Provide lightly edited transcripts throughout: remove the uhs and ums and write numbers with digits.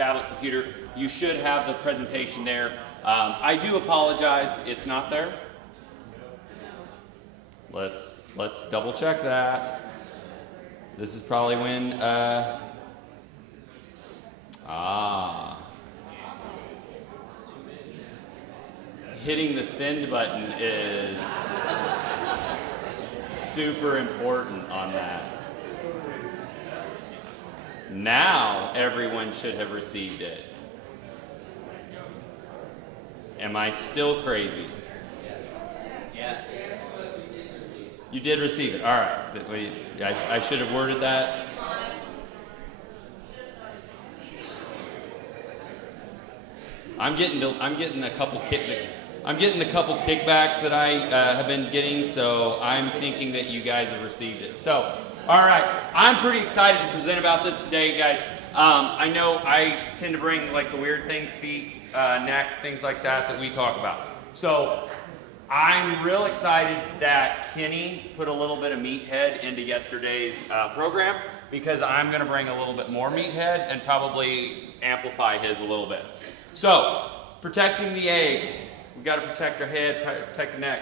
tablet, computer, you should have the presentation there. I do apologize, it's not there. Let's double check that. This is probably when, hitting the send button is super important on that. Now everyone should have received it. Am I still crazy? Yeah. You did receive it. All right. I should have worded that. I'm getting a couple kickbacks that I have been getting, so I'm thinking that you guys have received it. So, all right, I'm pretty excited to present about this today, guys. I know I tend to bring like the weird things, feet, neck, things like that we talk about. So, I'm real excited that Kenny put a little bit of meathead into yesterday's program, because I'm going to bring a little bit more meathead and probably amplify his a little bit. So, protecting the egg. We've got to protect our head, protect the neck.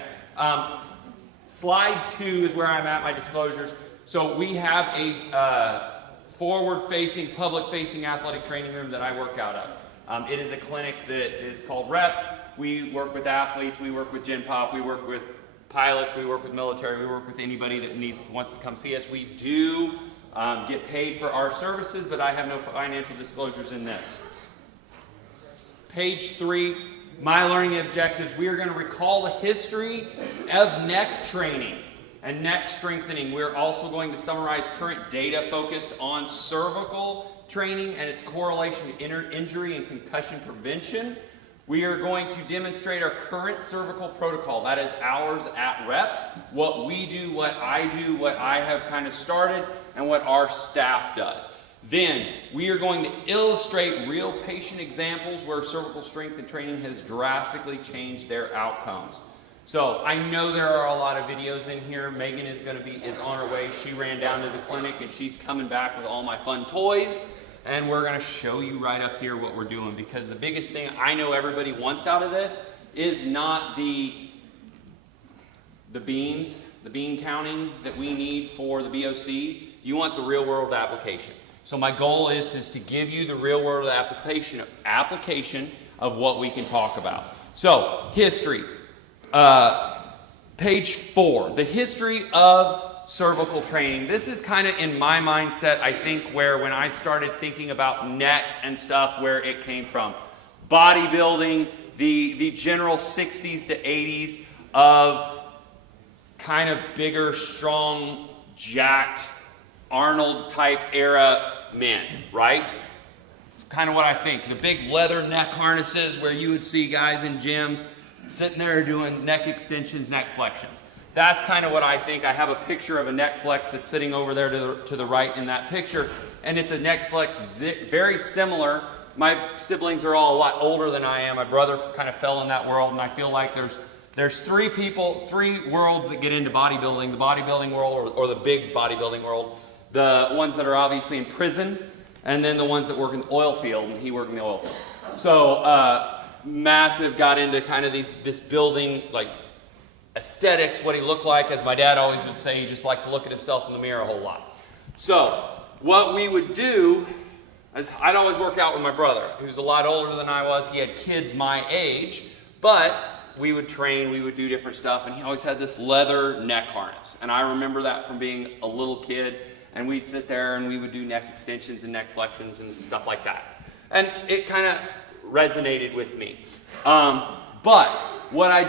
Slide 2 is where I'm at, my disclosures. So we have a forward-facing, public-facing athletic training room that I work out of. It is a clinic that is called REP. We work with athletes, we work with Gen Pop, we work with pilots, we work with military, we work with anybody that wants to come see us. We do get paid for our services, but I have no financial disclosures in this. Page 3, my learning objectives. We are going to recall the history of neck training and neck strengthening. We're also going to summarize current data focused on cervical training and its correlation to injury and concussion prevention. We are going to demonstrate our current cervical protocol. That is ours at REPT. What we do, what I do, what I have kind of started, and what our staff does. Then, we are going to illustrate real patient examples where cervical strength and training has drastically changed their outcomes. So, I know there are a lot of videos in here. Megan is on her way. She ran down to the clinic and she's coming back with all my fun toys. And we're going to show you right up here what we're doing, because the biggest thing I know everybody wants out of this is not the bean counting that we need for the BOC. You want the real world application. So my goal is to give you the real world application of what we can talk about. So, history. Page 4, the history of cervical training. This is kind of in my mindset, I think, where when I started thinking about neck and stuff, where it came from. Bodybuilding, the general 60s to 80s of kind of bigger, strong, jacked, Arnold type era men, right? It's kind of what I think. The big leather neck harnesses where you would see guys in gyms sitting there doing neck extensions, neck flexions. That's kind of what I think. I have a picture of a neck flex that's sitting over there to the right in that picture, and it's a neck flex very similar. My siblings are all a lot older than I am. My brother kind of fell in that world, and I feel like there's three worlds that get into bodybuilding: the bodybuilding world or the big bodybuilding world. The ones that are obviously in prison, and then the ones that work in the oil field, and he worked in the oil field. So Massive got into kind of this building, like aesthetics, what he looked like. As my dad always would say, he just liked to look at himself in the mirror a whole lot. So what we would do is I'd always work out with my brother, who's a lot older than I was. He had kids my age, but we would train, we would do different stuff, and he always had this leather neck harness. And I remember that from being a little kid. And we'd sit there and we would do neck extensions and neck flexions and stuff like that. And it kind of resonated with me. But what I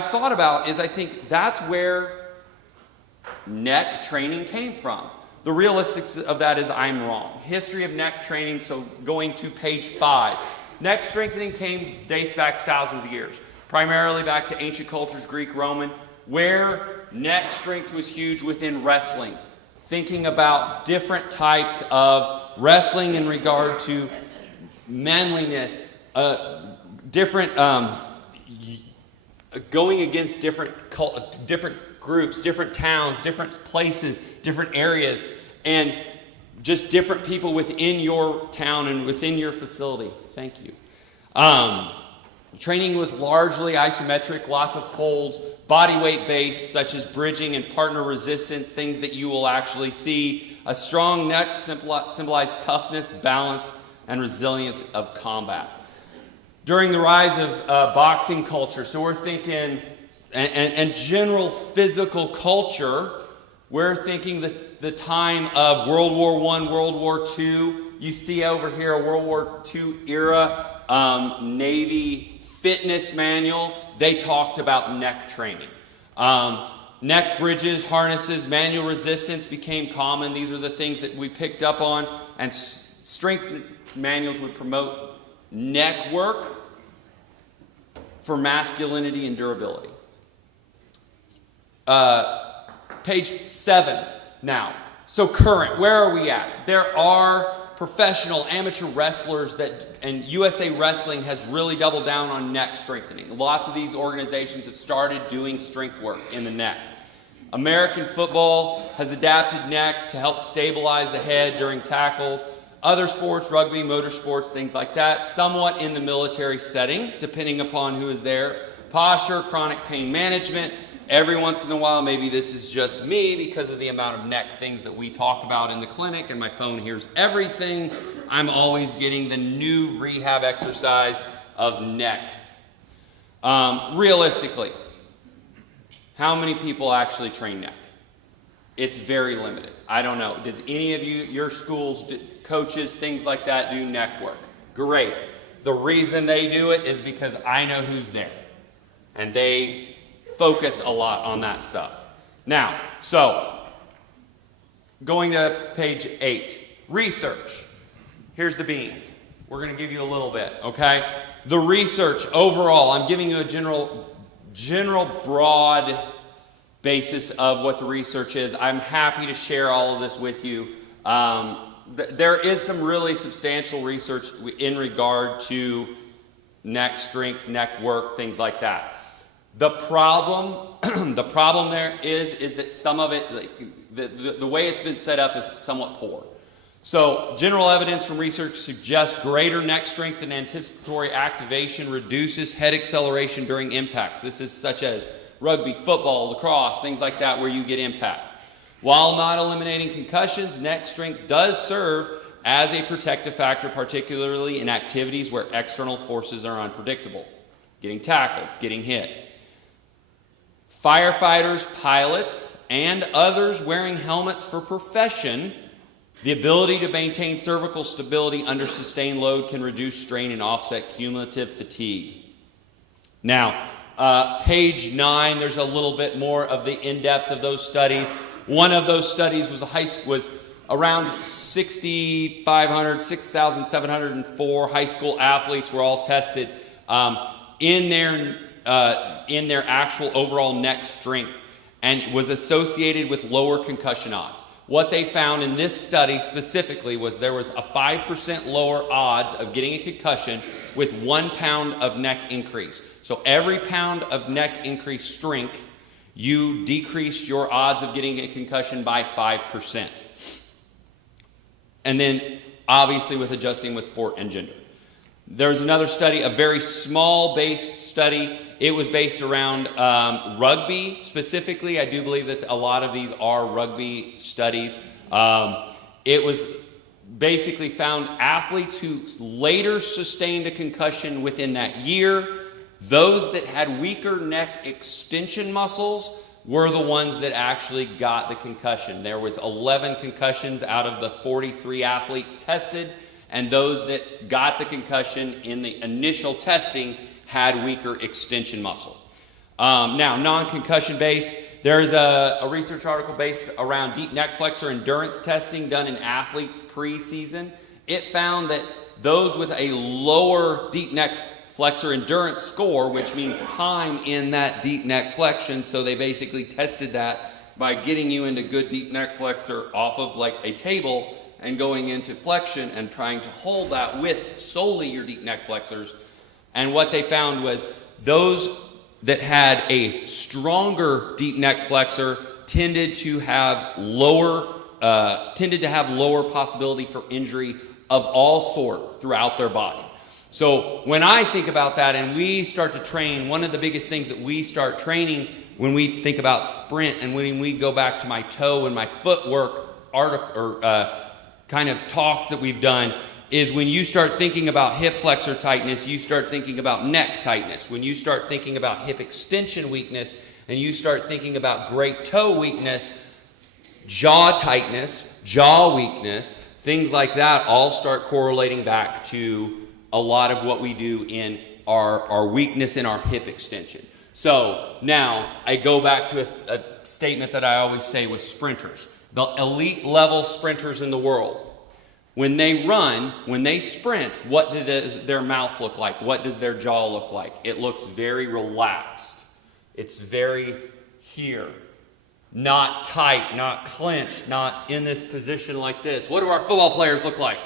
thought about is I think that's where neck training came from. The realistics of that is I'm wrong. History of neck training, so going to page 5. Neck strengthening dates back thousands of years, primarily back to ancient cultures, Greek, Roman, where neck strength was huge within wrestling. Thinking about different types of wrestling in regard to manliness, different going against different groups, different towns, different places, different areas. And just different people within your town and within your facility. Thank you. Training was largely isometric, lots of holds, body weight based, such as bridging and partner resistance, things that you will actually see. A strong neck symbolized toughness, balance, and resilience of combat. During the rise of boxing culture, so we're thinking, and general physical culture, we're thinking that the time of World War I, World War II. You see over here a World War II era Navy fitness manual. They talked about neck training. Neck bridges, harnesses, manual resistance became common. These are the things that we picked up on. And strength manuals would promote neck work for masculinity and durability. Page 7 now. So current, where are we at? There are professional amateur wrestlers and USA Wrestling has really doubled down on neck strengthening. Lots of these organizations have started doing strength work in the neck. American football has adapted neck to help stabilize the head during tackles. Other sports, rugby, motorsports, things like that, somewhat in the military setting, depending upon who is there. Posture, chronic pain management. Every once in a while, maybe this is just me because of the amount of neck things that we talk about in the clinic and my phone hears everything. I'm always getting the new rehab exercise of neck. Realistically, how many people actually train neck? It's very limited. I don't know. Does any of you, your schools, coaches, things like that do neck work? Great. The reason they do it is because I know who's there. And they focus a lot on that stuff. Now, so, going to page 8, research. Here's the beans. We're going to give you a little bit, okay? The research overall, I'm giving you a general broad basis of what the research is. I'm happy to share all of this with you. There is some really substantial research in regard to neck strength, neck work, things like that. The problem there is that some of it, the way it's been set up is somewhat poor. So general evidence from research suggests greater neck strength and anticipatory activation reduces head acceleration during impacts. This is such as rugby, football, lacrosse, things like that where you get impact. While not eliminating concussions, neck strength does serve as a protective factor, particularly in activities where external forces are unpredictable. Getting tackled, getting hit. Firefighters, pilots, and others wearing helmets for profession, the ability to maintain cervical stability under sustained load can reduce strain and offset cumulative fatigue. Now, page 9, there's a little bit more of the in-depth of those studies. One of those studies was around 6,704 high school athletes were all tested in their actual overall neck strength and was associated with lower concussion odds. What they found in this study specifically was there was a 5% lower odds of getting a concussion with 1 pound of neck increase. So every pound of neck increased strength, you decreased your odds of getting a concussion by 5%. And then obviously with adjusting with sport and gender. There's another study, a very small based study. It was based around rugby specifically. I do believe that a lot of these are rugby studies. It was basically found athletes who later sustained a concussion within that year. Those that had weaker neck extension muscles were the ones that actually got the concussion. There was 11 concussions out of the 43 athletes tested, and those that got the concussion in the initial testing had weaker extension muscle. Now, non-concussion based, there is a research article based around deep neck flexor endurance testing done in athletes pre-season. It found that those with a lower deep neck flexor endurance score, which means time in that deep neck flexion, so they basically tested that by getting you into good deep neck flexor off of like a table and going into flexion and trying to hold that with solely your deep neck flexors. And what they found was those that had a stronger deep neck flexor tended to have lower tended to have lower possibility for injury of all sort throughout their body. So when I think about that and we start to train, one of the biggest things that we start training when we think about sprint and when we go back to my toe and my footwork kind of talks that we've done is when you start thinking about hip flexor tightness, you start thinking about neck tightness. When you start thinking about hip extension weakness and you start thinking about great toe weakness, jaw tightness, jaw weakness, things like that all start correlating back to a lot of what we do in our weakness in our hip extension. So now I go back to a statement that I always say with sprinters. The elite level sprinters in the world, when they run, when they sprint, what does their mouth look like? What does their jaw look like? It looks very relaxed. It's very here. Not tight, not clenched, not in this position like this. What do our football players look like?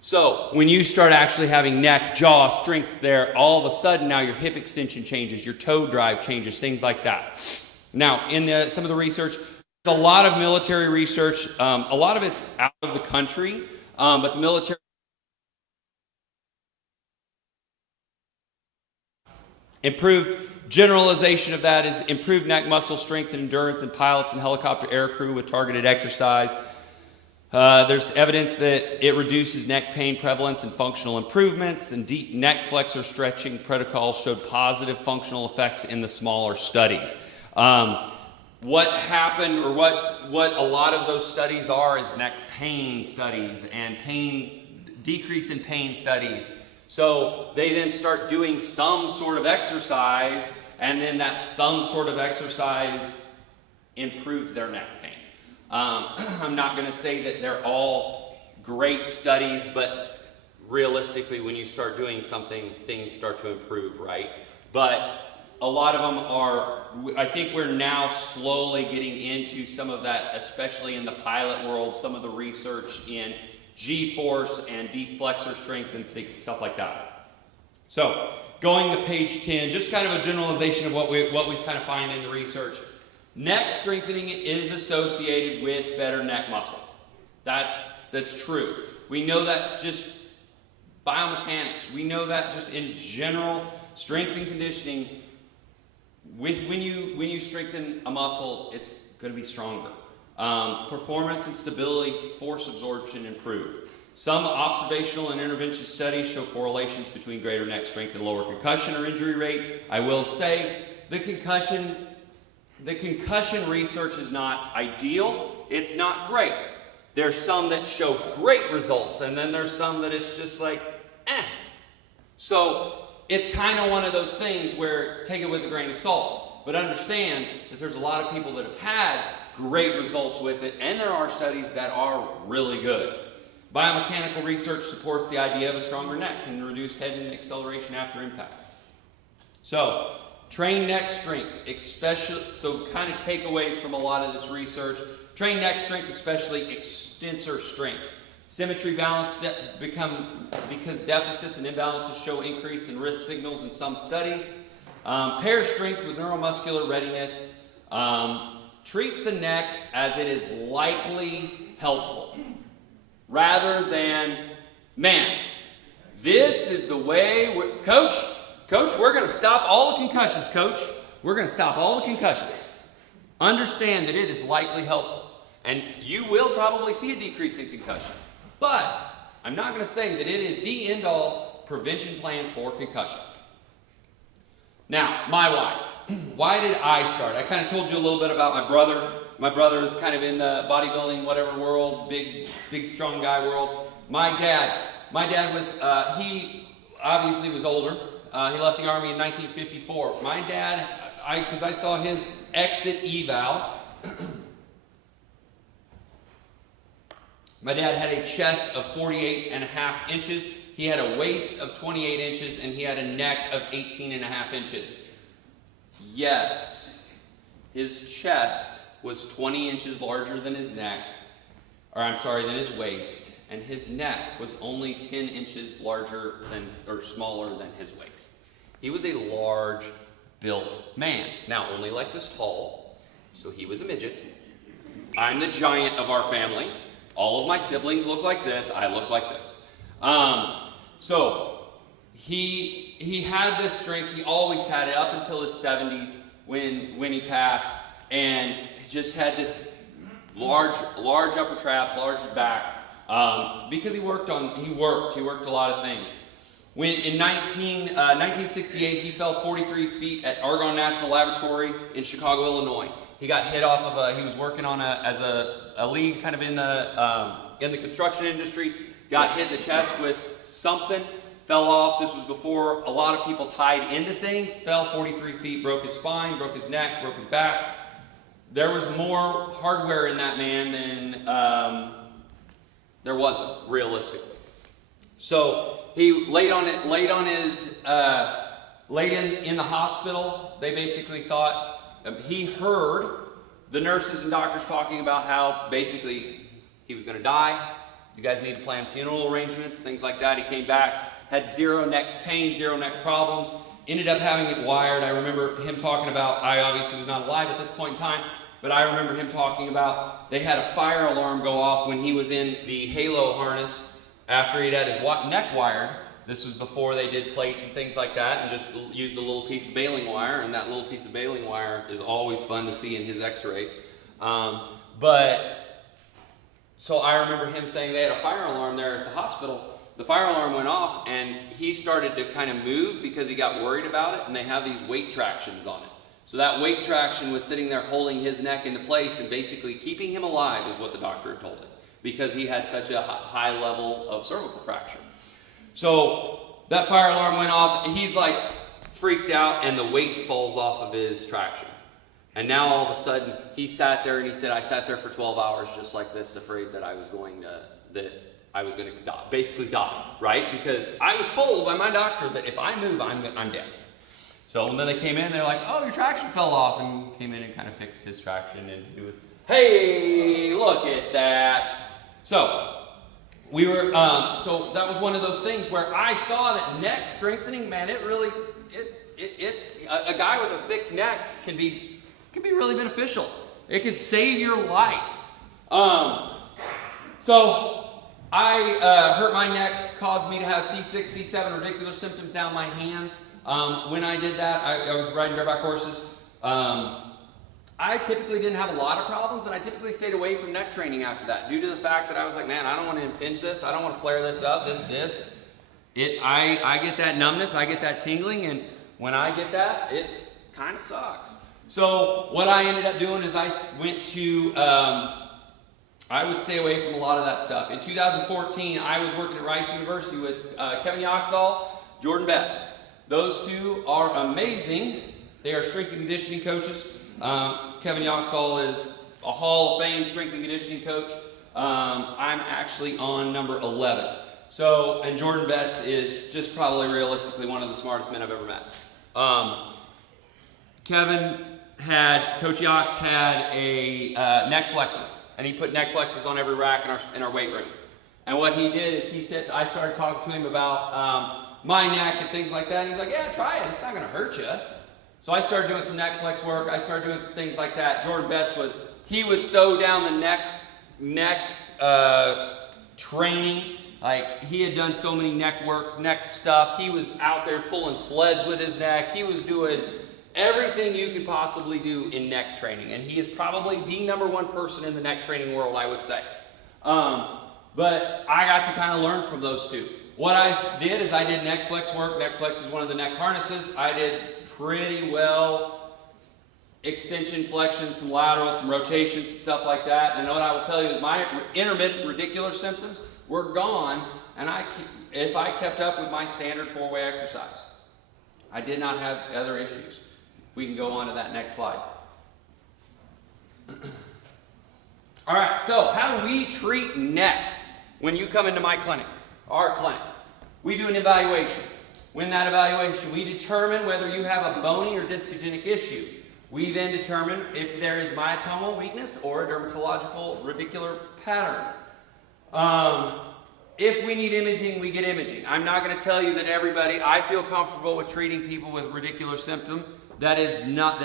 So when you start actually having neck, jaw, strength there, all of a sudden now your hip extension changes, your toe drive changes, things like that. Now, in some of the research, there's a lot of military research. A lot of it's out of the country, but the military improved generalization of that is improved neck muscle strength and endurance in pilots and helicopter aircrew with targeted exercise. There's evidence that it reduces neck pain prevalence and functional improvements, and deep neck flexor stretching protocols showed positive functional effects in the smaller studies. What happened, or what a lot of those studies are, is neck pain studies and decrease in pain studies. So they then start doing some sort of exercise, and then that some sort of exercise improves their neck pain. I'm not going to say that they're all great studies, but realistically, when you start doing something, things start to improve, right? But a lot of them are, I think we're now slowly getting into some of that, especially in the pilot world, some of the research in G-force and deep flexor strength and stuff like that. So going to page 10, just kind of a generalization of what we've kind of find in the research. Neck strengthening is associated with better neck muscle. That's true. We know that just biomechanics. We know that just in general, strength and conditioning. When you strengthen a muscle, it's going to be stronger. Performance and stability, force absorption improve. Some observational and intervention studies show correlations between greater neck strength and lower concussion or injury rate. I will say the concussion research is not ideal. It's not great. There's some that show great results, and then there's some that it's just like, eh. So it's kind of one of those things where take it with a grain of salt, but understand that there's a lot of people that have had great results with it, and there are studies that are really good. Biomechanical research supports the idea of a stronger neck and reduce head and acceleration after impact. So, train neck strength, especially, so kind of takeaways from a lot of this research. Train neck strength, especially extensor strength. Symmetry balance because deficits and imbalances show increase in risk signals in some studies. Pair strength with neuromuscular readiness. Treat the neck as it is likely helpful, rather than, man, this is the way, Coach, we're going to stop all the concussions, Coach. We're going to stop all the concussions. Understand that it is likely helpful, and you will probably see a decrease in concussions. But I'm not going to say that it is the end-all prevention plan for concussion. Now, my why. Why did I start? I kind of told you a little bit about my brother. My brother is kind of in the bodybuilding, whatever world, big, strong guy world. My dad was, he obviously was older. He left the Army in 1954. My dad, because I saw his exit eval, my dad had a chest of 48.5 inches. He had a waist of 28 inches, and he had a neck of 18.5 inches. Yes, his chest was 20 inches larger than his neck, than his waist, and his neck was only 10 inches larger or smaller than his waist. He was a large built man. Now, only like this tall, So he was a midget. I'm the giant of our family. All of my siblings look like this. I look like this. So he had this strength. He always had it up until his 70s when he passed, and just had this large upper traps, large back, because he worked a lot of things. When in 1968, he fell 43 feet at Argonne National Laboratory in Chicago, Illinois. He got hit off of he was working on as a lead kind of in the construction industry, got hit in the chest with something, fell off. This was before a lot of people tied into things, fell 43 feet, broke his spine, broke his neck, broke his back. There was more hardware in that man than there wasn't, realistically. So he laid in the hospital. They basically thought, he heard the nurses and doctors talking about how basically he was going to die. You guys need to plan funeral arrangements, things like that. He came back, had zero neck pain, zero neck problems, ended up having it wired. I remember him talking about, I obviously was not alive at this point in time, but I remember him talking about they had a fire alarm go off when he was in the halo harness after he'd had his neck wired. This was before they did plates and things like that, and just used a little piece of baling wire, and that little piece of baling wire is always fun to see in his x-rays. So I remember him saying they had a fire alarm there at the hospital. The fire alarm went off, and he started to kind of move because he got worried about it, and they have these weight tractions on it. So that weight traction was sitting there holding his neck into place and basically keeping him alive is what the doctor had told him, because he had such a high level of cervical fracture. So that fire alarm went off, and he's like freaked out, and the weight falls off of his traction. And now all of a sudden, he sat there and he said, I sat there for 12 hours just like this, afraid that I was going to die, basically die, right? Because I was told by my doctor that if I move, I'm dead. So when they came in, they're like, oh, your traction fell off, and came in and kind of fixed his traction, and it was, hey, look at that. So we were, so that was one of those things where I saw that neck strengthening, man, it really, a guy with a thick neck can be really beneficial. It can save your life. So I hurt my neck, caused me to have C6, C7 radicular symptoms down my hands. When I did that, I was riding bareback horses. I typically didn't have a lot of problems, and I typically stayed away from neck training after that, due to the fact that I was like, man, I don't want to impinge this, I don't want to flare this up, I get that numbness, I get that tingling, and when I get that, it kind of sucks. So what I ended up doing is I went to, I would stay away from a lot of that stuff. In 2014, I was working at Rice University with Kevin Yoxall, Jordan Betts. Those two are amazing. They are strength and conditioning coaches. Kevin Yoxall is a Hall of Fame strength and conditioning coach. I'm actually on number 11. So, and Jordan Betts is just probably realistically one of the smartest men I've ever met. Coach Yox had a neck flexes, and he put neck flexes on every rack in our weight room. And what he did is he said, I started talking to him about my neck and things like that, and he's like, yeah, try it, it's not gonna hurt you. So I started doing some neck flex work, I started doing some things like that. Jordan Betts was so down the neck training, like he had done so many neck stuff. He was out there pulling sleds with his neck. He was doing everything you could possibly do in neck training, and he is probably the #1 person in the neck training world, I would say. But I got to kind of learn from those two. What I did is I did neck flex work. Neck flex is one of the neck harnesses. I did pretty well extension, flexion, some lateral, some rotations, some stuff like that. And what I will tell you is my intermittent radicular symptoms were gone, and if I kept up with my standard 4-way exercise, I did not have other issues. We can go on to that next slide. All right, so how do we treat neck when you come into my clinic, our clinic? We do an evaluation. When that evaluation, we determine whether you have a bony or discogenic issue. We then determine if there is myotomal weakness or a dermatological radicular pattern. If we need imaging, we get imaging. I'm not going to tell you that everybody, I feel comfortable with treating people with radicular symptom. That is not,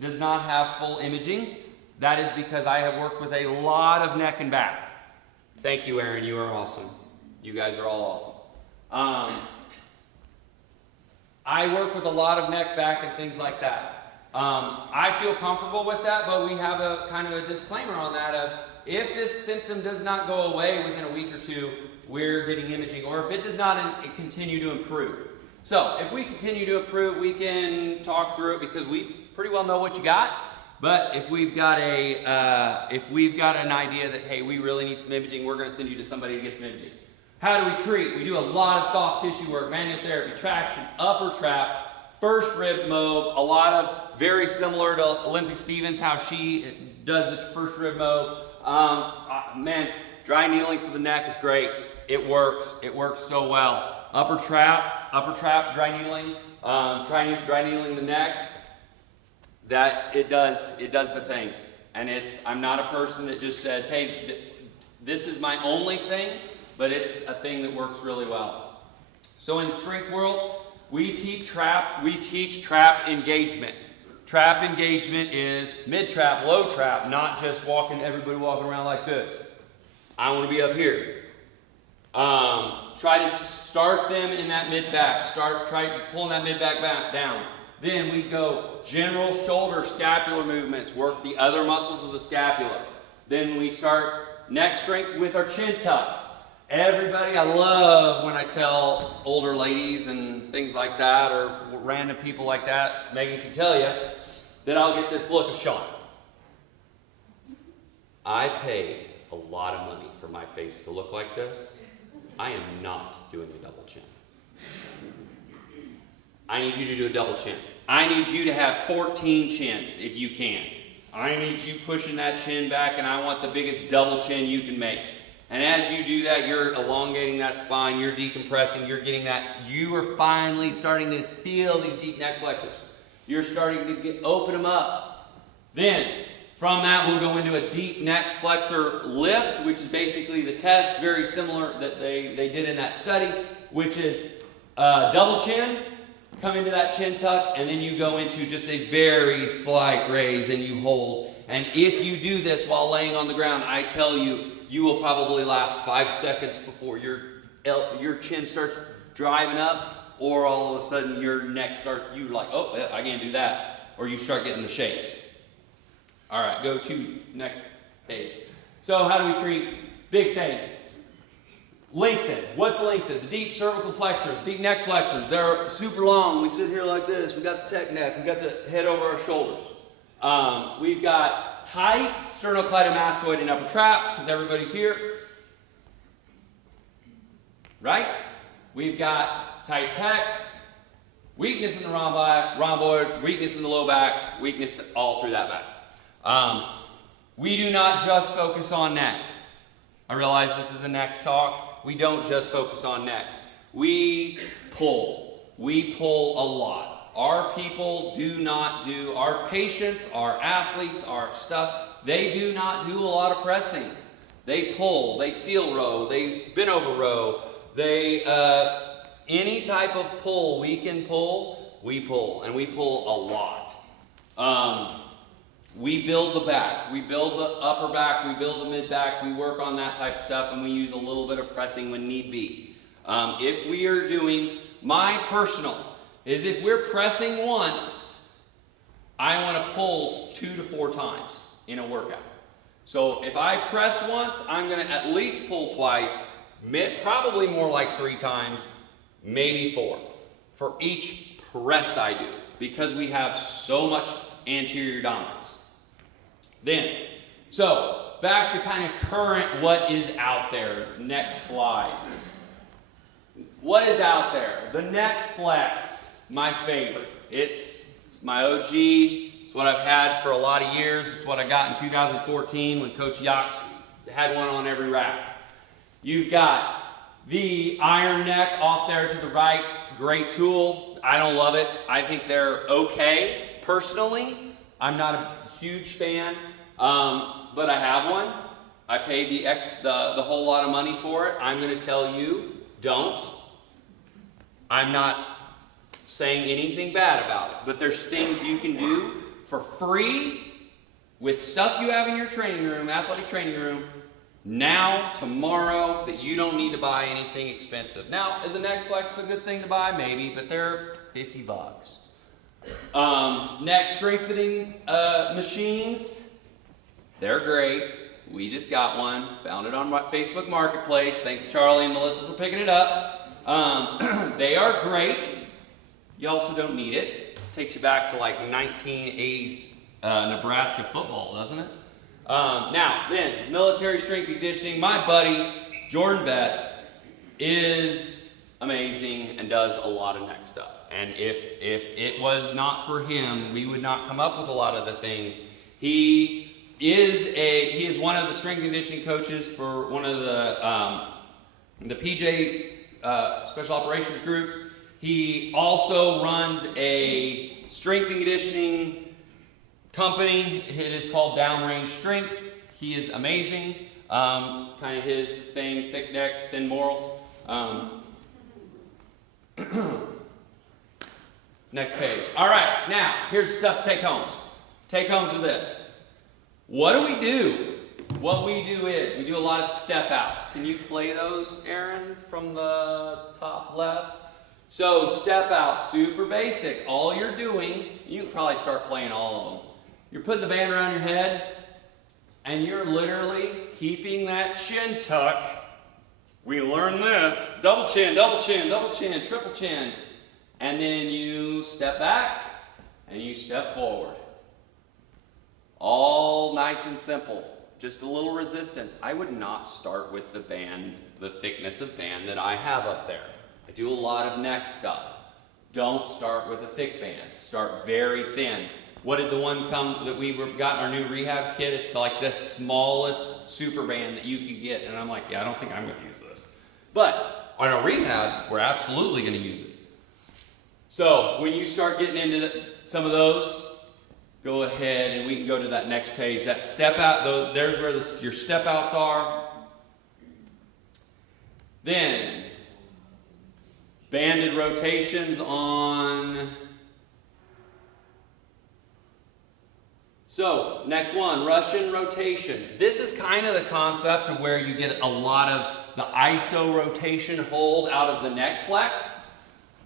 does not have full imaging, that is because I have worked with a lot of neck and back. Thank you, Aaron. You are awesome. You guys are all awesome. I work with a lot of neck, back, and things like that. I feel comfortable with that, but we have a kind of a disclaimer on that of if this symptom does not go away within a week or two, we're getting imaging, or if it does not continue to improve. So if we continue to improve, we can talk through it because we pretty well know what you got. But if we've got an idea that, hey, we really need some imaging, we're going to send you to somebody to get some imaging. How do we treat? We do a lot of soft tissue work, manual therapy, traction, upper trap, first rib mob, a lot of very similar to Lindsay Stevens, how she does the first rib mob. Man, dry needling for the neck is great. It works so well. Upper trap, dry needling, dry needling the neck. That it does the thing. And I'm not a person that just says, hey, this is my only thing, but it's a thing that works really well. So in strength world, we teach trap engagement. Trap engagement is mid trap, low trap, not just everybody walking around like this. I want to be up here. Try to start them in that mid back. Try pulling that mid back down. Then we go general shoulder scapular movements, work the other muscles of the scapula. Then we start neck strength with our chin tucks. Everybody, I love when I tell older ladies and things like that, or random people like that, Megan can tell you, that I'll get this look of Shawn. I paid a lot of money for my face to look like this. I am not doing a double chin. I need you to do a double chin. I need you to have 14 chins if you can. I need you pushing that chin back, and I want the biggest double chin you can make. And as you do that, you're elongating that spine, you're decompressing, you're getting that, you are finally starting to feel these deep neck flexors. You're starting to open them up. Then, from that, we'll go into a deep neck flexor lift, which is basically the test, very similar that they did in that study, which is double chin, come into that chin tuck, and then you go into just a very slight raise and you hold. And if you do this while laying on the ground, I tell you, you will probably last 5 seconds before your chin starts driving up, or all of a sudden your neck starts, you're like, oh, I can't do that. Or you start getting the shakes. All right, go to next page. So how do we treat? Big thing. Lengthen. What's lengthened? The deep cervical flexors, deep neck flexors. They're super long. We sit here like this. We got the tech neck. We got the head over our shoulders. We've got tight sternocleidomastoid and upper traps because everybody's here. Right? We've got tight pecs, weakness in the rhomboid, weakness in the low back, weakness all through that back. We do not just focus on neck. I realize this is a neck talk. We don't just focus on neck. We pull. We pull a lot. Our people do not do, our patients, our athletes, our stuff, they do not do a lot of pressing. They pull, they seal row, they bend over row, they, any type of pull we can pull, we pull, and we pull a lot. We build the back, we build the upper back, we build the mid back, we work on that type of stuff, and we use a little bit of pressing when need be. If we are doing, my personal, is if we're pressing once, I want to pull 2 to 4 times in a workout. So if I press once, I'm going to at least pull twice, probably more like 3 times, maybe 4, for each press I do, because we have so much anterior dominance. Then, so back to kind of current what is out there. Next slide. What is out there? The neck flex, my favorite. It's my OG. It's what I've had for a lot of years. It's what I got in 2014 when Coach Yachts had one on every rack. You've got the iron neck off there to the right. Great tool. I don't love it. I think they're okay. Personally, I'm not a huge fan, but I have one. I paid the whole lot of money for it. I'm going to tell you, don't. I'm not saying anything bad about it, but there's things you can do for free with stuff you have in your training room, athletic training room, now, tomorrow, that you don't need to buy anything expensive. Now, is a neck flex a good thing to buy? Maybe, but they're 50 bucks. Neck strengthening machines, they're great. We just got one, found it on Facebook Marketplace. Thanks Charlie and Melissa for picking it up. They are great. You also don't need it. Takes you back to like 1980s Nebraska football, doesn't it? Now, then, military strength conditioning. My buddy, Jordan Betts, is amazing and does a lot of neck stuff. And if it was not for him, we would not come up with a lot of the things. He is one of the strength conditioning coaches for one of the PJ special operations groups. He also runs a strength and conditioning company. It is called Downrange Strength. He is amazing. It's kind of his thing, thick neck, thin morals. Next page. All right, now, here's stuff take homes. Take homes are this. What do we do? What we do is, we do a lot of step outs. Can you play those, Aaron, from the top left? So, step out, super basic. All you're doing, you can probably start playing all of them. You're putting the band around your head, and you're literally keeping that chin tuck. We learned this. Double chin, double chin, double chin, triple chin. And then you step back, and you step forward. All nice and simple. Just a little resistance. I would not start with the band, the thickness of band that I have up there. I do a lot of neck stuff. Don't start with a thick band. Start very thin. What did the one come that we got in our new rehab kit? It's like the smallest super band that you can get. And I'm like, yeah, I don't think I'm going to use this. But on our rehabs, we're absolutely going to use it. So when you start getting into some of those, go ahead and we can go to that next page. That step out, there's where your step outs are. Then, banded rotations on. So, next one, Russian rotations. This is kind of the concept of where you get a lot of the iso rotation hold out of the neck flex.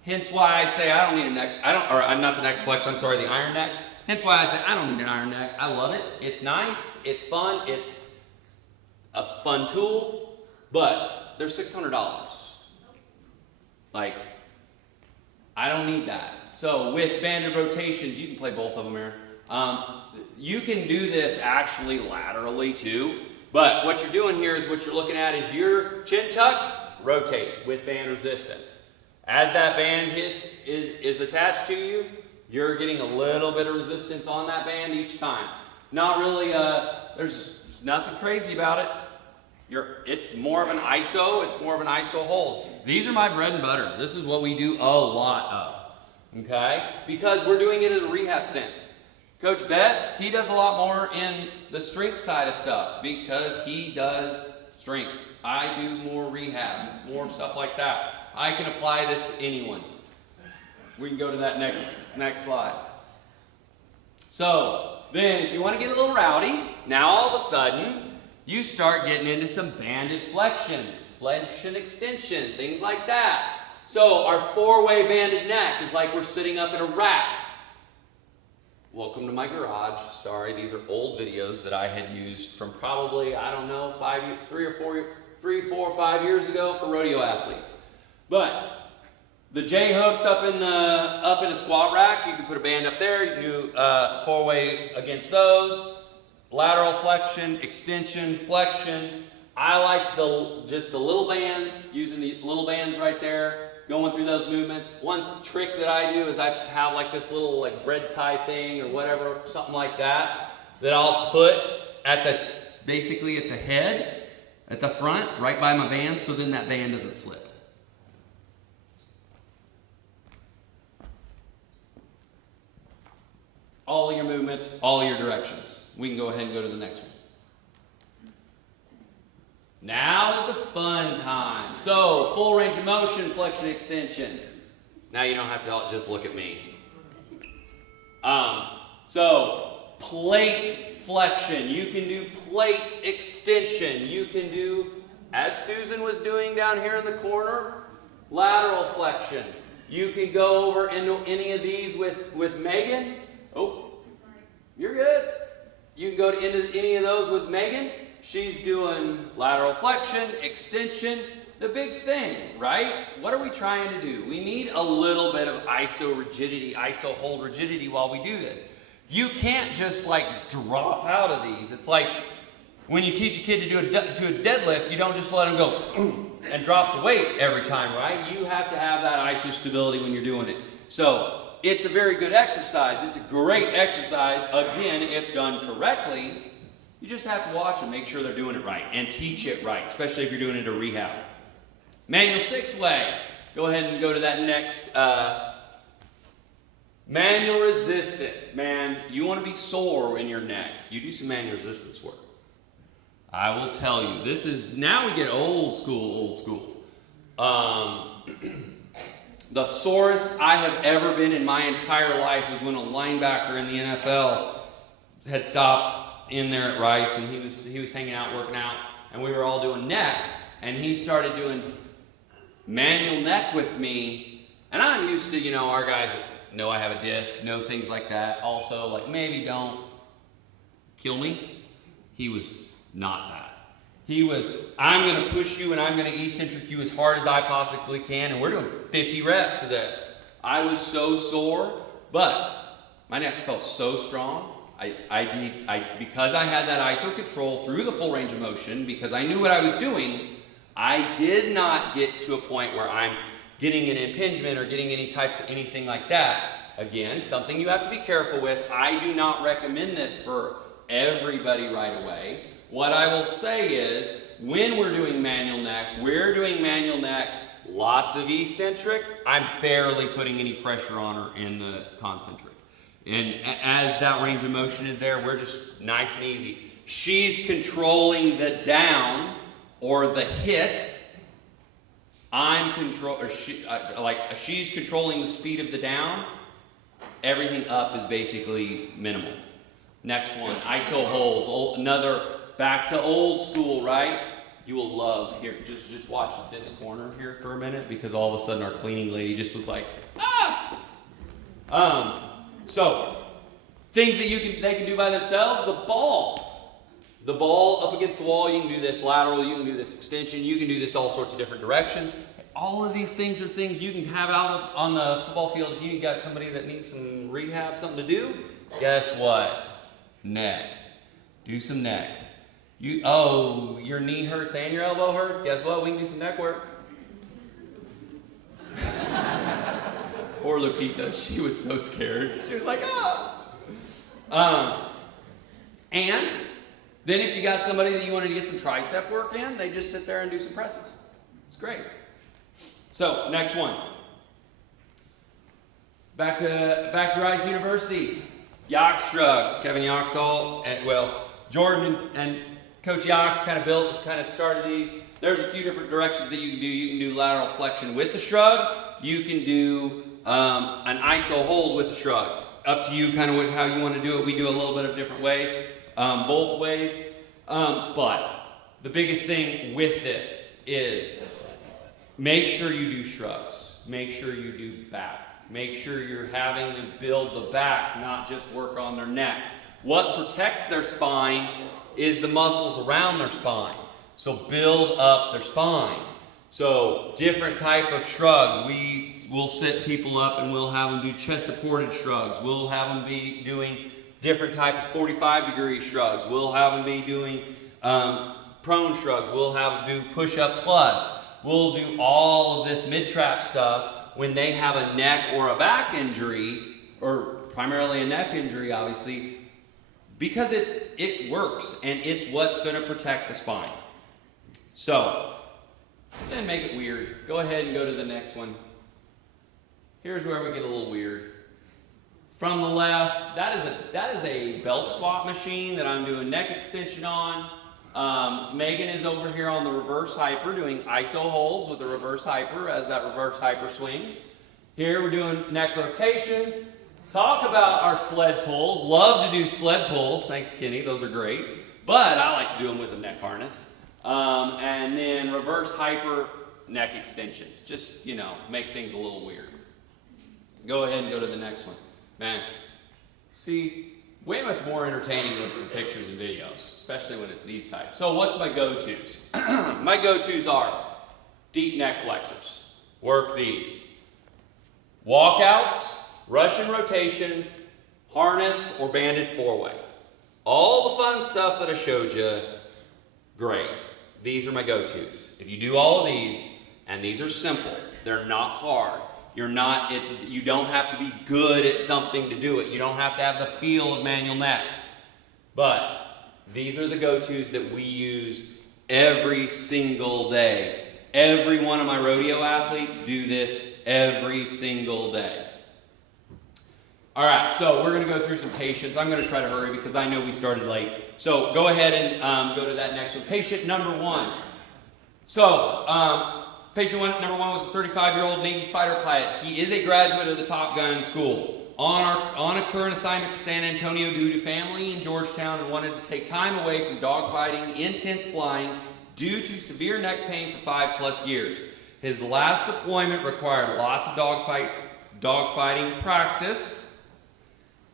Hence why I say I don't need a neck, not the neck flex, I'm sorry, the iron neck. Hence why I say I don't need an iron neck. I love it. It's nice, it's fun, it's a fun tool, but they're $600. Like, I don't need that. So with banded rotations, you can play both of them here. You can do this actually laterally too, but what you're doing here is what you're looking at is your chin tuck, rotate with band resistance. As that band is attached to you, you're getting a little bit of resistance on that band each time. Not really, there's nothing crazy about it. It's more of an ISO, it's more of an ISO hold. These are my bread and butter. This is what we do a lot of, okay? Because we're doing it in a rehab sense. Coach Betts, he does a lot more in the strength side of stuff because he does strength. I do more rehab, more stuff like that. I can apply this to anyone. We can go to that next slide. So, then if you want to get a little rowdy, now all of a sudden, you start getting into some banded flexions, flexion extension, things like that. So, our four-way banded neck is like we're sitting up in a rack. Welcome to my garage. Sorry, these are old videos that I had used from probably, I don't know, 3, 4, 5 years ago for rodeo athletes. But the J hooks up in a squat rack, you can put a band up there, you can do four-way against those. Lateral flexion, extension, flexion. I like just the little bands, using the little bands right there, going through those movements. One trick that I do is I have like this little like bread tie thing or whatever, something like that I'll put basically at the head, at the front, right by my band, so then that band doesn't slip. All your movements, all your directions. We can go ahead and go to the next one. Now is the fun time. So, full range of motion, flexion, extension. Now you don't have to just look at me. So plate flexion, you can do plate extension, you can do, as Susan was doing down here in the corner, lateral flexion. You can go over into any of these with Megan. Oh, you're good. You can go into any of those with Megan. She's doing lateral flexion, extension. The big thing, right? What are we trying to do? We need a little bit of iso rigidity, iso hold rigidity while we do this. You can't just like drop out of these. It's like when you teach a kid to do a deadlift, you don't just let them go and drop the weight every time, right? You have to have that iso stability when you're doing it. So it's a very good exercise. It's a great exercise, again, if done correctly. You just have to watch and make sure they're doing it right and teach it right, especially if you're doing it in rehab. Manual 6-leg. Go ahead and go to that next. Manual resistance. Man, you want to be sore in your neck. You do some manual resistance work. I will tell you, this is, now we get old school. The sorest I have ever been in my entire life was when a linebacker in the NFL had stopped in there at Rice, and he was hanging out, working out, and we were all doing neck, and he started doing manual neck with me, and I'm used to, you know, our guys that know I have a disc, know things like that, also, like, maybe don't kill me. He was not that. He was, I'm going to push you and I'm going to eccentric you as hard as I possibly can, and we're doing 50 reps of this. I was so sore, but my neck felt so strong. Because I had that iso control through the full range of motion, because I knew what I was doing, I did not get to a point where I'm getting an impingement or getting anything like that. Again, something you have to be careful with. I do not recommend this for everybody right away. What I will say is, when we're doing manual neck, lots of eccentric. I'm barely putting any pressure on her in the concentric. And as that range of motion is there, we're just nice and easy. She's controlling the down or the hit. She's controlling the speed of the down. Everything up is basically minimal. Next one, iso holds. Another, back to old school, right? You will love, here, just watch this corner here for a minute, because all of a sudden our cleaning lady just was like, ah! So, things that they can do by themselves, the ball. The ball up against the wall, you can do this lateral, you can do this extension, you can do this all sorts of different directions. All of these things are things you can have out on the football field if you got somebody that needs some rehab, something to do. Guess what? Neck. Do some neck. Your knee hurts and your elbow hurts? Guess what? We can do some neck work. Poor Lupita, she was so scared. She was like, oh. And then if you got somebody that you wanted to get some tricep work in, they just sit there and do some presses. It's great. So, next one. Back to Rice University. Yox shrugs. Kevin Yoxall, Jordan and Coach Yox kind of started these. There's a few different directions that you can do. You can do lateral flexion with the shrug. You can do an iso hold with the shrug. Up to you kind of how you want to do it. We do a little bit of different ways, both ways. But the biggest thing with this is make sure you do shrugs. Make sure you do back. Make sure you're having them build the back, not just work on their neck. What protects their spine is the muscles around their spine. So build up their spine. So different type of shrugs. We'll sit people up and we'll have them do chest supported shrugs. We'll have them be doing different type of 45-degree shrugs. We'll have them be doing prone shrugs. We'll have them do push-up plus. We'll do all of this mid-trap stuff when they have a neck or a back injury, or primarily a neck injury, obviously, because it works and it's what's going to protect the spine. So, then make it weird. Go ahead and go to the next one. Here's where we get a little weird. From the left, that is a belt squat machine that I'm doing neck extension on. Megan is over here on the reverse hyper doing iso holds with the reverse hyper as that reverse hyper swings. Here we're doing neck rotations. talk about our sled pulls. Love to do sled pulls. Thanks, Kenny. Those are great. But I like to do them with a neck harness. And then reverse hyper neck extensions. Just, you know, make things a little weird. Go ahead and go to the next one. Man, see, way much more entertaining than some pictures and videos, especially when it's these types. So what's my go-tos? My go-tos are deep neck flexors. Work these. Walkouts, Russian rotations, harness or banded four-way. All the fun stuff that I showed you, great. These are my go-tos. If you do all of these, and these are simple, they're not hard. You don't have to be good at something to do it. You don't have to have the feel of manual neck. But these are the go-tos that we use every single day. Every one of my rodeo athletes do this every single day. All right, so we're going to go through some patients. I'm going to try to hurry because I know we started late. So go ahead and go to that next one. Patient number one. So, patient number one was a 35-year-old Navy fighter pilot. He is a graduate of the Top Gun School. On a current assignment to San Antonio due to family in Georgetown and wanted to take time away from dogfighting, intense flying due to severe neck pain for 5+ years. His last deployment required lots of dogfighting practice.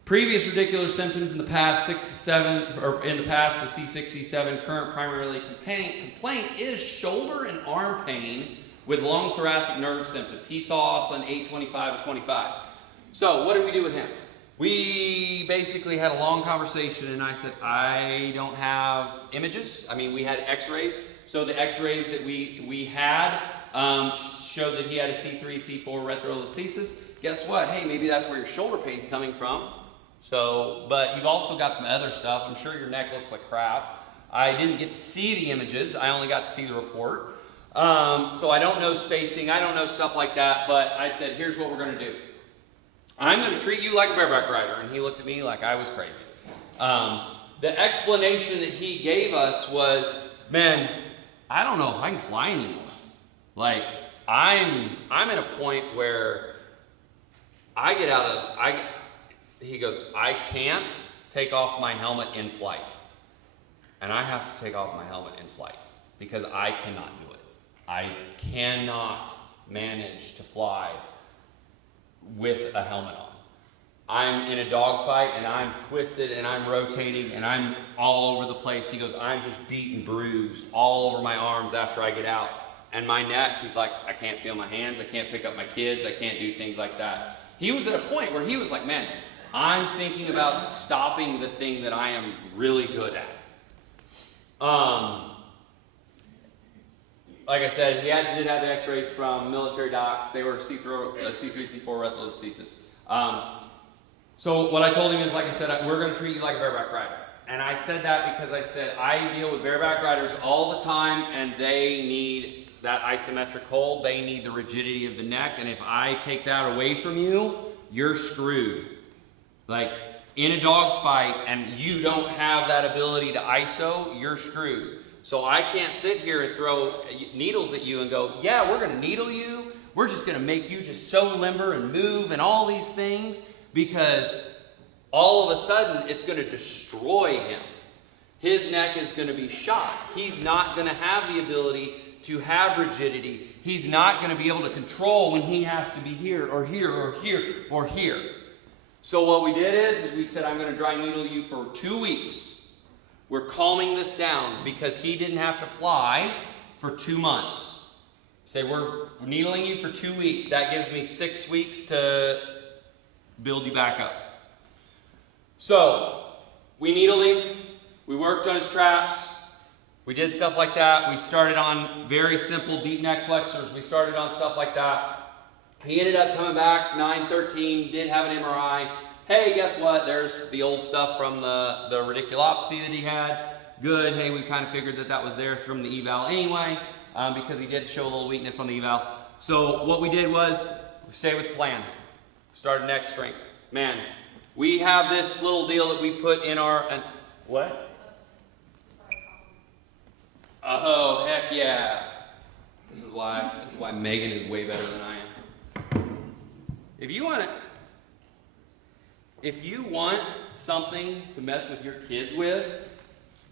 Previous radicular symptoms in the past 6 to 7, or in the past to C6, C7. Current primarily complaint is shoulder and arm pain with long thoracic nerve symptoms. He saw us on 8/25 of 25. So what did we do with him? We basically had a long conversation, and I said, I don't have images. I mean, we had x-rays. So the x-rays that we had showed that he had a C3, C4 retrolisthesis. Guess what? Hey, maybe that's where your shoulder pain's coming from. So, but you've also got some other stuff. I'm sure your neck looks like crap. I didn't get to see the images. I only got to see the report. So I don't know spacing. I don't know stuff like that. But I said, here's what we're going to do. I'm going to treat you like a bareback rider. And he looked at me like I was crazy. The explanation that he gave us was, man, I don't know if I can fly anymore. Like, I'm at a point where I get out of, he goes, I can't take off my helmet in flight. And I have to take off my helmet in flight because I cannot do it. I cannot manage to fly with a helmet on. I'm in a dogfight and I'm twisted and I'm rotating and I'm all over the place. He goes, I'm just beat and bruised all over my arms after I get out. And my neck, he's like, I can't feel my hands. I can't pick up my kids. I can't do things like that. He was at a point where he was like, man, I'm thinking about stopping the thing that I am really good at. Like I said, he did have the x-rays from military docs. They were C3, C4 retrolisthesis. So what I told him is, like I said, we're going to treat you like a bareback rider. And I said that because I said, I deal with bareback riders all the time, and they need that isometric hold. They need the rigidity of the neck. And if I take that away from you, you're screwed. Like, in a dogfight and you don't have that ability to ISO, you're screwed. So I can't sit here and throw needles at you and go, yeah, we're going to needle you. We're just going to make you just so limber and move and all these things, because all of a sudden it's going to destroy him. His neck is going to be shot. He's not going to have the ability to have rigidity. He's not going to be able to control when he has to be here or here or here or here. So what we did is we said, I'm going to dry needle you for 2 weeks. We're calming this down because he didn't have to fly for 2 months. Say, we're needling you for 2 weeks. That gives me 6 weeks to build you back up. So we needled him. We worked on his traps. We did stuff like that. We started on very simple deep neck flexors. We started on stuff like that. He ended up coming back 9/13, did have an MRI. Hey, guess what? There's the old stuff from the radiculopathy that he had. Good. Hey, we kind of figured that was there from the eval anyway, because he did show a little weakness on the eval. So what we did was stay with the plan. Started neck strength. Man, we have this little deal that we put in our, what? Oh, heck yeah. This is why Megan is way better than I am. If you want If you want something to mess with your kids with,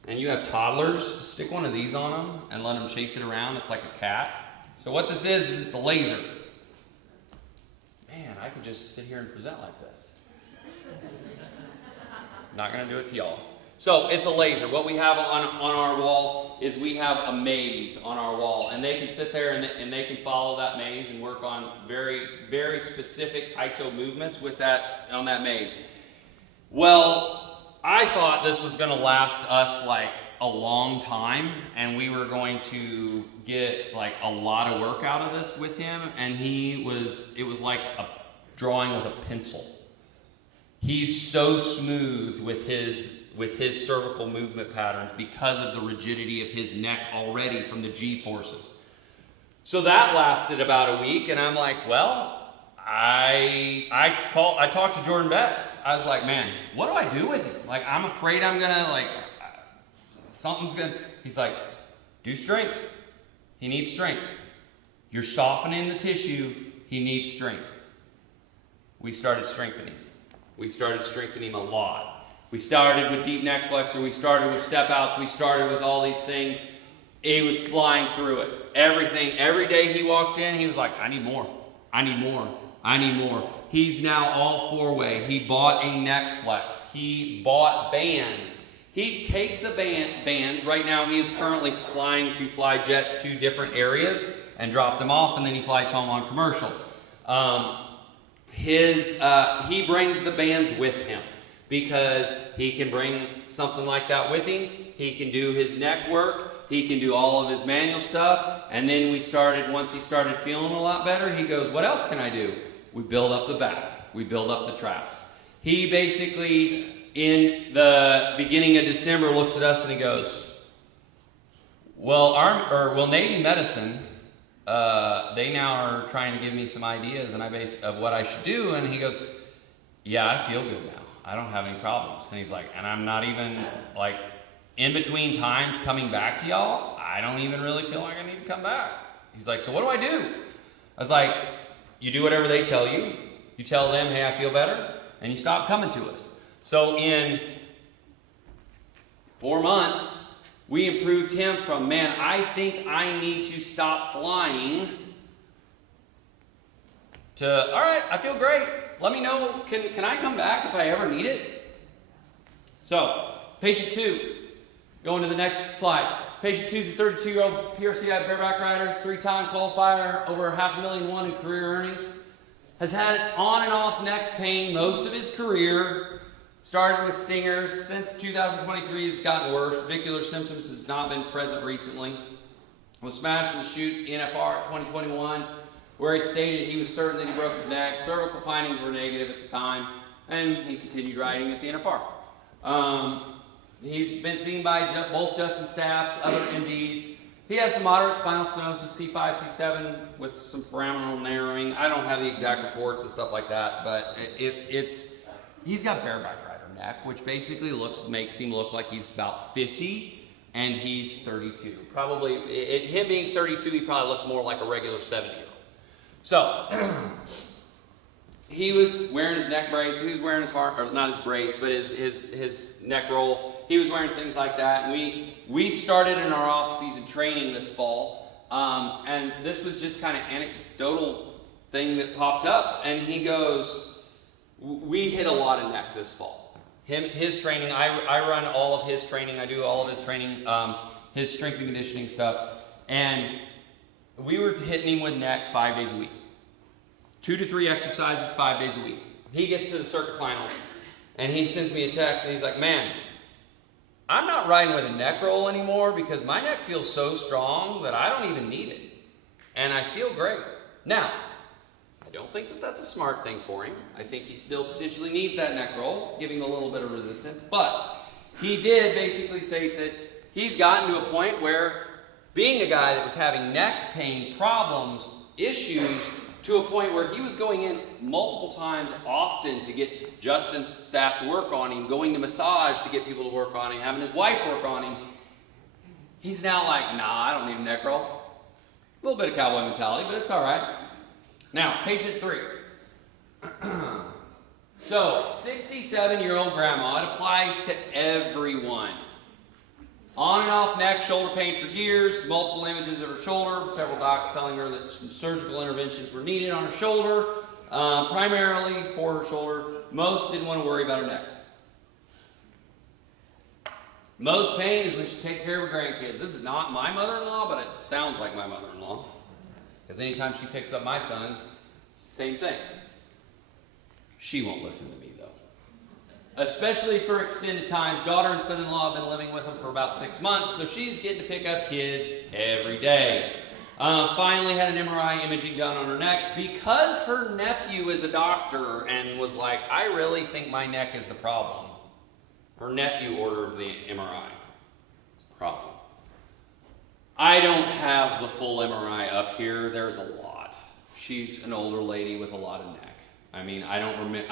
and you have toddlers, stick one of these on them and let them chase it around. It's like a cat. So what this is it's a laser. Man, I could just sit here and present like this. Not gonna do it to y'all. So it's a laser. What we have on our wall is we have a maze on our wall, and they can sit there and they can follow that maze and work on very, very specific ISO movements with that on that maze. Well, I thought this was going to last us like a long time, and we were going to get like a lot of work out of this with him, and it was like a drawing with a pencil. He's so smooth with his cervical movement patterns because of the rigidity of his neck already from the G-forces. So that lasted about a week, and I'm like, well, I talked to Jordan Betts. I was like, man, what do I do with him? Like, I'm afraid I'm gonna, like, something's gonna, he's like, do strength. He needs strength. You're softening the tissue. He needs strength. We started strengthening. We started strengthening a lot. We started with deep neck flexor. We started with step outs. We started with all these things. He was flying through it. Everything. Every day he walked in, he was like, I need more. I need more. I need more. He's now all four-way. He bought a neck flex. He bought bands. He takes bands. Right now he is currently flying to fly jets to different areas and drop them off, and then he flies home on commercial. He brings the bands with him because he can bring something like that with him. He can do his neck work. He can do all of his manual stuff. And then once he started feeling a lot better, he goes, what else can I do? We build up the back. We build up the traps. He basically, in the beginning of December, looks at us and he goes, well, Navy medicine, they now are trying to give me some ideas of what I should do. And he goes, yeah, I feel good now. I don't have any problems. And he's like, and I'm not even like in between times coming back to y'all, I don't even really feel like I need to come back. He's like, so what do I do? I was like, you do whatever they tell you. You tell them, hey, I feel better, and you stop coming to us. So in 4 months, we improved him from, man, I think I need to stop flying, to, all right, I feel great. Let me know, can I come back if I ever need it? So, patient 2, going to the next slide. Patient 2 is a 32-year-old PRCI bareback rider, 3-time qualifier, over $500,001 in career earnings. Has had on and off neck pain most of his career. Started with stingers. Since 2023, it's gotten worse. Radicular symptoms has not been present recently. Was smashed in the chute NFR at 2021, where he stated he was certain that he broke his neck. Cervical findings were negative at the time, and he continued riding at the NFR. He's been seen by both Justin Staffs, other MDs. He has some moderate spinal stenosis, C5, C7, with some foraminal narrowing. I don't have the exact reports and stuff like that, but he's got bareback rider neck, which basically makes him look like he's about 50, and he's 32. Probably, him being 32, he probably looks more like a regular 70-year-old. So, he was wearing his neck brace. He was wearing his not his brace, but his neck roll. He was wearing things like that. And we started in our off-season training this fall, and this was just kind of anecdotal thing that popped up. And he goes, we hit a lot of neck this fall. His training, I run all of his training. I do all of his training, his strength and conditioning stuff. And we were hitting him with neck 5 days a week. 2 to 3 exercises, 5 days a week. He gets to the circuit finals, and he sends me a text, and he's like, man, I'm not riding with a neck roll anymore because my neck feels so strong that I don't even need it. And I feel great. Now, I don't think that that's a smart thing for him. I think he still potentially needs that neck roll, giving a little bit of resistance. But he did basically state that he's gotten to a point where being a guy that was having neck pain problems, issues, to a point where he was going in multiple times often to get Justin's staff to work on him, going to massage to get people to work on him, having his wife work on him. He's now like, nah, I don't need a neck roll. A little bit of cowboy mentality, but it's all right. Now, patient 3. So, 67-year-old grandma, it applies to everyone. On and off neck, shoulder pain for years, multiple images of her shoulder, several docs telling her that surgical interventions were needed on her shoulder, primarily for her shoulder. Most didn't want to worry about her neck. Most pain is when she takes care of her grandkids. This is not my mother-in-law, but it sounds like my mother-in-law. Because anytime she picks up my son, same thing. She won't listen to me, though. Especially for extended times. Daughter and son-in-law have been living with him for about 6 months, so she's getting to pick up kids every day. Finally had an MRI imaging done on her neck because her nephew is a doctor and was like, I really think my neck is the problem. Her nephew ordered the MRI. Problem. I don't have the full MRI up here. There's a lot. She's an older lady with a lot of neck. I mean, I don't remember.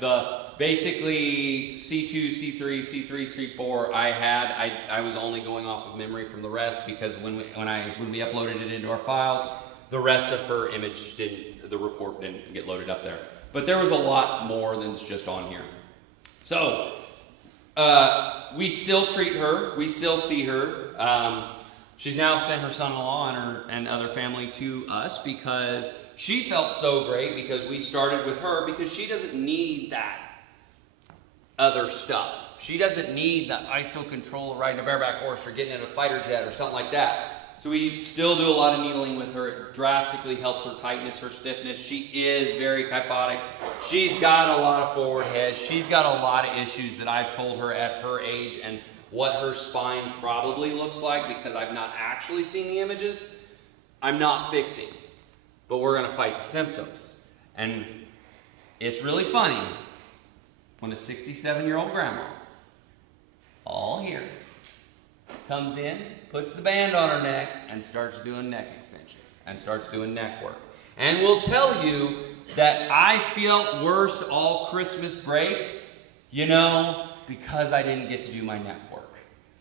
The basically C2, C3, C3, C4 I was only going off of memory from the rest because when we uploaded it into our files, the rest of her image the report didn't get loaded up there. But there was a lot more than's just on here. So, we still treat her, we still see her. She's now sent her son-in-law and other family to us because she felt so great because we started with her because she doesn't need that other stuff. She doesn't need the ISO control riding a bareback horse or getting in a fighter jet or something like that. So we still do a lot of needling with her. It drastically helps her tightness, her stiffness. She is very kyphotic. She's got a lot of forward head. She's got a lot of issues that I've told her at her age and what her spine probably looks like because I've not actually seen the images. I'm not fixing, but we're going to fight the symptoms. And it's really funny when a 67-year-old grandma, all here, comes in, puts the band on her neck, and starts doing neck extensions, and starts doing neck work. And will tell you that I felt worse all Christmas break, because I didn't get to do my neck work.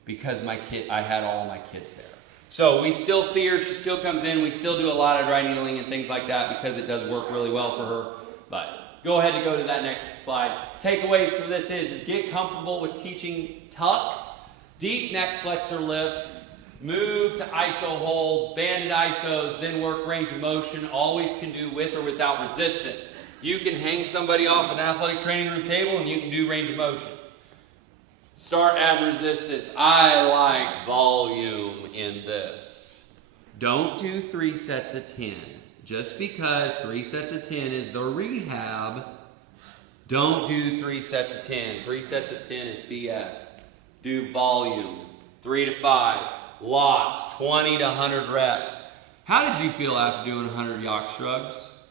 Because I had all of my kids there. So we still see her, she still comes in, we still do a lot of dry needling and things like that because it does work really well for her. But go ahead and go to that next slide. Takeaways for this is get comfortable with teaching tucks, deep neck flexor lifts, move to ISO holds, banded ISOs, then work range of motion. Always can do with or without resistance. You can hang somebody off an athletic training room table and you can do range of motion. Start adding resistance. I like volume in this. Don't do 3 sets of 10. Just because 3 sets of 10 is the rehab, don't do 3 sets of 10. 3 sets of 10 is BS. Do volume. 3 to 5. Lots. 20 to 100 reps. How did you feel after doing 100 yacht shrugs?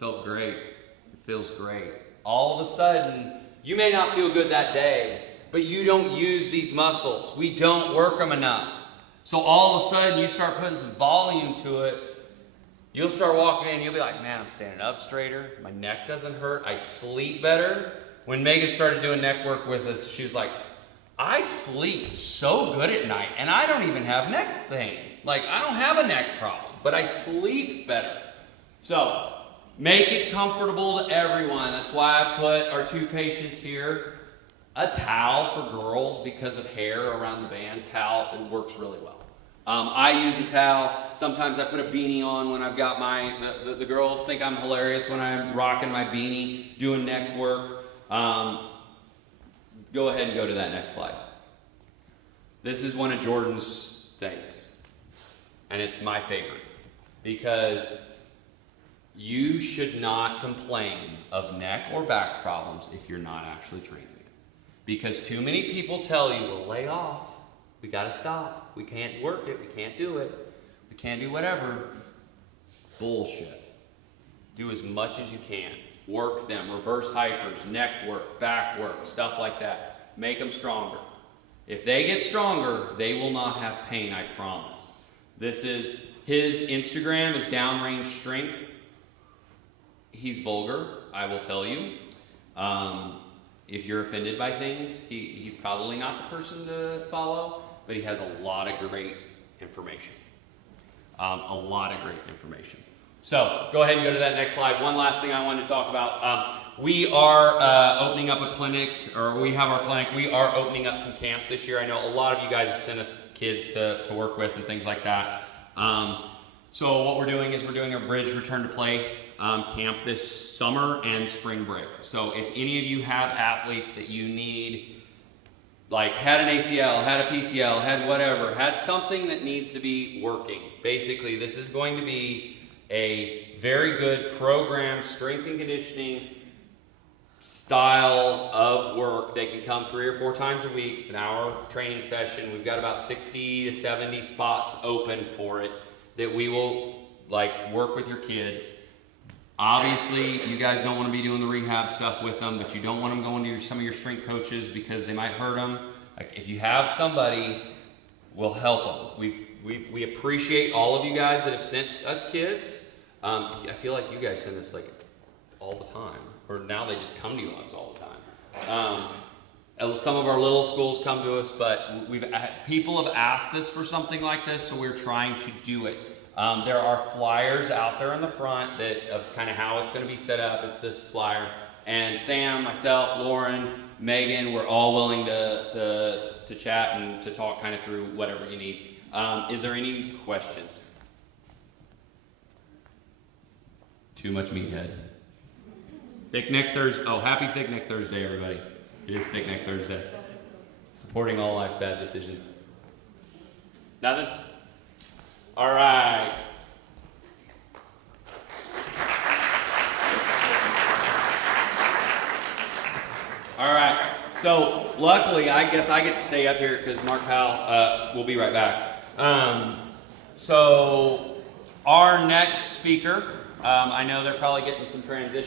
Felt great. It feels great. All of a sudden, you may not feel good that day, but you don't use these muscles. We don't work them enough. So all of a sudden, you start putting some volume to it. You'll start walking in, you'll be like, man, I'm standing up straighter. My neck doesn't hurt. I sleep better. When Megan started doing neck work with us, she was like, I sleep so good at night, and I don't even have neck pain. Like, I don't have a neck problem, but I sleep better. So, make it comfortable to everyone. That's why I put our 2 patients here. A towel for girls because of hair around the band. Towel, it works really well. I use a towel. Sometimes I put a beanie on when I've got the girls think I'm hilarious when I'm rocking my beanie, doing neck work. Go ahead and go to that next slide. This is one of Jordan's things. And it's my favorite. Because you should not complain of neck or back problems if you're not actually training it. Because too many people tell you, well, lay off. We got to stop. We can't work it. We can't do it. We can't do whatever. Bullshit. Do as much as you can. Work them. Reverse hypers, neck work, back work, stuff like that. Make them stronger. If they get stronger, they will not have pain, I promise. His Instagram is downrange strength. He's vulgar, I will tell you. If you're offended by things, he's probably not the person to follow, but he has a lot of great information. So go ahead and go to that next slide. One last thing I wanted to talk about. We are opening up a clinic, or we have our clinic. We are opening up some camps this year. I know a lot of you guys have sent us kids to work with and things like that. So what we're doing is we're doing a bridge return to play camp this summer and spring break. So if any of you have athletes that you need, like had an ACL, had a PCL, had whatever, had something that needs to be working, basically this is going to be a very good program, strength and conditioning style of work. They can come 3 or 4 times a week. It's an hour training session. We've got about 60 to 70 spots open for it that we will work with your kids. Obviously, you guys don't want to be doing the rehab stuff with them, but you don't want them going to some of your strength coaches because they might hurt them. If you have somebody, we'll help them. We appreciate all of you guys that have sent us kids. I feel like you guys send us all the time, or now they just come to us all the time. Some of our little schools come to us, but people have asked us for something like this, so we're trying to do it. There are flyers out there in the front of kind of how it's going to be set up. It's this flyer, and Sam, myself, Lauren, Megan, we're all willing to chat and to talk kind of through whatever you need. Is there any questions? Too much meathead. Thick Neck Thursday. Oh, happy Thick Neck Thursday, everybody. It is Thick Neck Thursday. Supporting all life's bad decisions. Nothing? All right. All right. So luckily, I guess I get to stay up here because Mark Powell will be right back. So our next speaker, I know they're probably getting some transition.